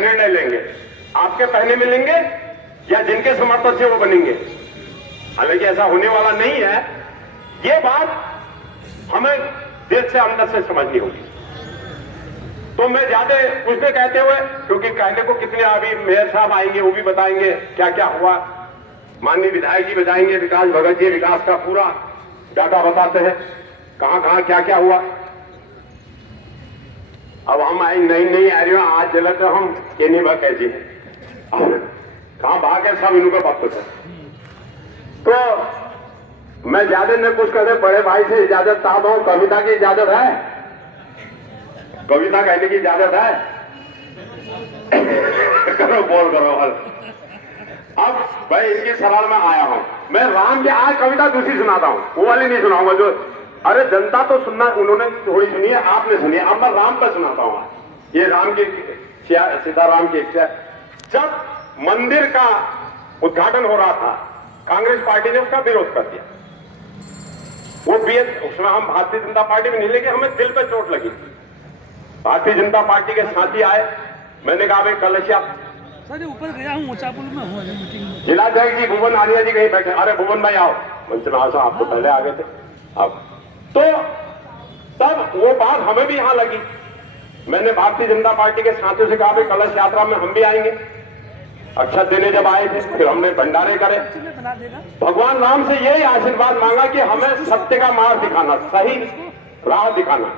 निर्णय लेंगे, आपके पहने मिलेंगे या जिनके समर्थन से वो बनेंगे। हालांकि ऐसा होने वाला नहीं है। ये बात हमें दिल से अंदर से समझनी होगी। तो मैं ज्यादा कुछ भी कहते हुए, क्योंकि कहने को कितने अभी मेयर साहब आएंगे, वो भी बताएंगे क्या क्या हुआ, माननीय विधायक जी बताएंगे, विकास भगत जी विकास का पूरा डाटा बताते हैं कहां कहां क्या क्या हुआ। अब हम आई नहीं आ रही हो आज जला तो हम ये नहीं बात कैसी कहां भाग है सब इनको बात है। तो मैं ज्यादा न कुछ कहते, बड़े भाई से इजाजत चाहता हूं। कविता की इजाजत है, कविता कहने की इजाजत है करो बोल करो। अब भाई इनकी सवाल में आया हूं, मैं राम की आज कविता दूसरी सुनाता हूं, वो वाली नहीं सुनाऊंगा जो, अरे जनता तो सुनना, उन्होंने थोड़ी सुनी है, आपने सुनी है, अब मैं राम पर सुनाता हूं। ये राम की सीताराम की इच्छा। जब मंदिर का उद्घाटन हो रहा था, कांग्रेस पार्टी ने उसका विरोध कर दिया। वो भी उसमें हम भारतीय जनता पार्टी में नहीं, लेकिन हमें दिल पे चोट लगी। भारतीय जनता पार्टी के साथी आए, मैंने कहा भाई कलशिया ऊपर गया हूँ, ऊंचापुर में हूँ मीटिंग। जिलाध्यक्ष जी भुवन आलिया जी कहीं बैठे, अरे भुवन भाई आओ मंच में आओ, आप तो पहले आ गए थे। अब तो तब वो बात हमें भी यहां लगी। मैंने भारतीय जनता पार्टी के साथियों से कहा भाई कलश यात्रा में हम भी आएंगे। अक्षत देने जब आए थे, फिर हमने भंडारे करे। भगवान राम से यही आशीर्वाद मांगा कि हमें सत्य का मार्ग दिखाना, सही राह दिखाना,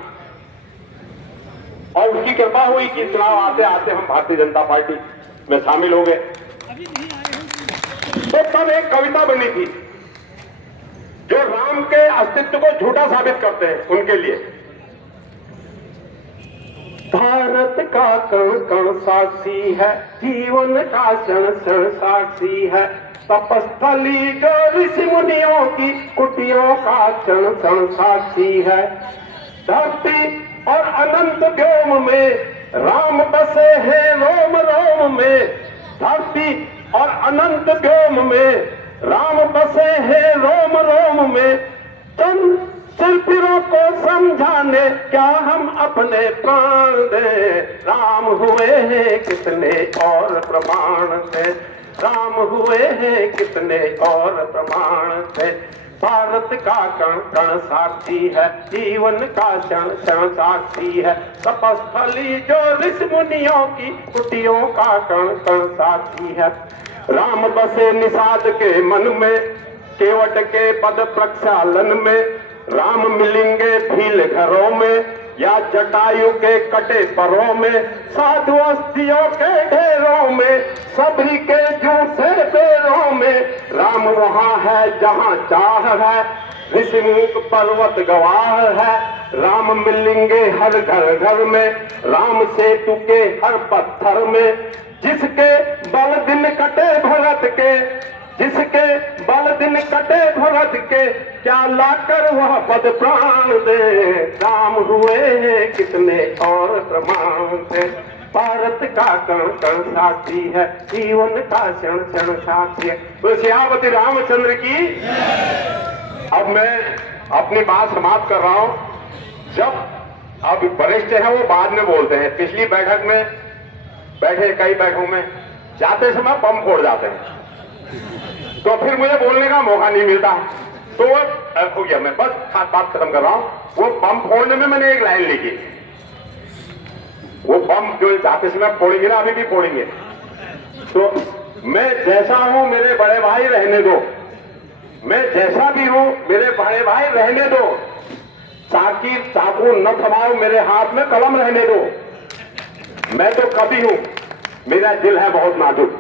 और उसकी कृपा हुई कि चुनाव आते आते हम भारतीय जनता पार्टी में शामिल हो गए। तो तब एक कविता बनी थी जो राम के अस्तित्व को झूठा साबित करते हैं उनके लिए। भारत का कण कण साक्षी है, जीवन का क्षण क्षण साक्षी है, तपस्थली जो ऋषि मुनियों की कुटियों का क्षण क्षण साक्षी है। धरती और अनंत व्योम में राम बसे हैं रोम रोम में, धरती और अनंत व्योम में राम बसे हैं रोम रोम में। चंद शिल्पियों को समझाने क्या हम अपने प्राण दें, राम हुए हैं कितने और प्रमाण से, राम हुए हैं कितने और प्रमाण से। भारत का कण कण साक्षी है, जीवन का क्षण क्षण साक्षी है, तपस्थली जो ऋषि मुनियों की कुटियों का कण कण साक्षी है। राम बसे निषाद के मन में, केवट के पद प्रक्षालन में, राम मिलेंगे भील घरों में या जटायु के कटे परों में, साधु अस्थियों के ढेरों में, सबरी के झूठे पैरों में। राम वहाँ है जहाँ चाह है, ऋषिमुख पर्वत गवाह है, राम मिलेंगे हर घर घर में, राम सेतु के हर पत्थर में। जिसके बल दिन कटे भरत के, जिसके बल दिन कटे भरत के, क्या लाकर वह पद प्राण दे, राम हुए हैं कितने और प्रमाण से। भारत का कण कण साक्षी है, जीवन का क्षण क्षण साक्षी है। तो सियावती रामचंद्र की। अब मैं अपनी बात समाप्त कर रहा हूं। जब अब वरिष्ठ है वो बाद में बोलते हैं, पिछली बैठक में बैठे, कई बैठकों में जाते समय बम फोड़ जाते हैं, तो फिर मुझे बोलने का मौका नहीं मिलता। तो वो हो गया, मैं बस बात खत्म कर रहा हूं। वो बम फोड़ने में मैंने एक लाइन लिखी, वो बम जो जाते समय फोड़ेंगे ना, अभी भी फोड़ेंगे, तो मैं जैसा हूं मेरे बड़े भाई रहने दो, मैं जैसा भी हूं मेरे बड़े भाई रहने दो, चाकू न थमाओ मेरे हाथ में, कलम रहने दो। मैं तो कभी हूं, मेरा दिल है बहुत नाजुक,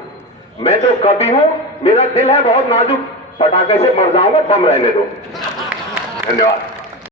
मैं तो कभी हूं, मेरा दिल है बहुत नाजुक, पटाखे से मर जाऊंगा, बम रहने दो। धन्यवाद।